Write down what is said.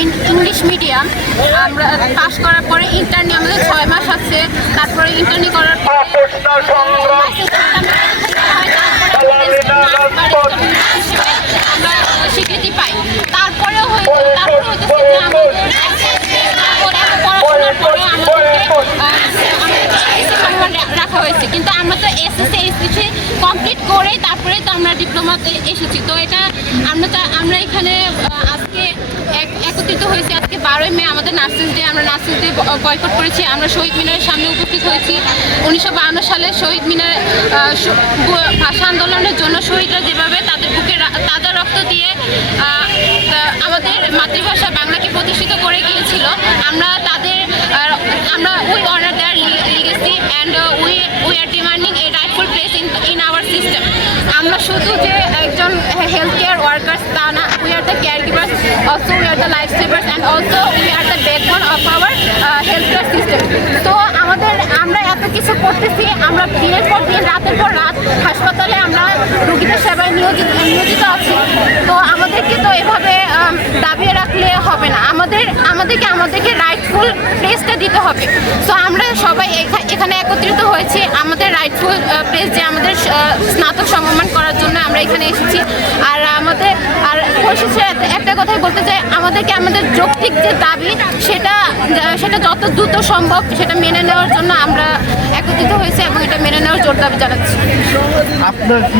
English medium. আমরা পাশ করার পরে ইন্টার্নি আমাদের ছয় মাস আছে। তারপরে ইন্টার্নি করার পরে আমরা স্বীকৃতি পাই। তারপরেও হয়তো তারপরে হচ্ছে যে আমাদের পড়াশোনার পরে আমাদেরকে রাখা হয়েছে। কিন্তু আমরা তো এসএসসি এসএসসি কমপ্লিট করে তারপরে তো আমরা ডিপ্লোমাতে এসেছি। তো এটা আমরা তো আমরা এখানে আজকে এক- একত্রিত হয়েছি। আজকে বারোই মে, আমাদের নার্সিস ডে, আমরা নার্সিস ডে বয়কট করেছি। আমরা শহীদ মিনারের সামনে উপস্থিত হয়েছি। উনিশশো সালে শহীদ মিনার ভাষা আন্দোলনের জন্য শহীদরা যেভাবে তাদের বুকে তাদের রক্ত দিয়ে আমাদের মাতৃভাষা বাংলাকে প্রতিষ্ঠিত করে গিয়েছিল, আমরা তাদের আমরা we honour their legacy and we we are demanding a rightful place in in our system আমরা শুধু যে একজন হেলথ কেয়ার ওয়ার্কার্স তা না we are the care givers also we are the also we are the backbone of our health care system তো আমাদের, আমরা এত কিছু করতেছি, আমরা দিনের পর দিন, রাতের পর রাত হাসপাতালে আমরা রোগীদের সেবায় নিয়োজিত নিয়োজিত আছি। তো আমাদেরকে তো এভাবে দাবিয়ে রাখলে হবে না। আমাদের, আমাদেরকে আমাদেরকে রাইটফুল প্লেসটা দিতে হবে। তো আমরা সবাই এখা- এখানে একত্রিত হয়েছি। আমাদের রাইটফুল প্লেস যে আমাদের স্নাতক সম্মান করার জন্য আমরা এখানে এসেছি। আর আমাদের, আর পরিশেষে কথাই বলতে চাই, আমাদেরকে আমাদের যৌক্তিক যে দাবি, সেটা সেটা যত দ্রুত সম্ভব সেটা মেনে নেওয়ার জন্য আমরা একত্রিত হয়েছি এবং এটা মেনে নেওয়ার জোর দাবি জানাচ্ছি। আপনার কি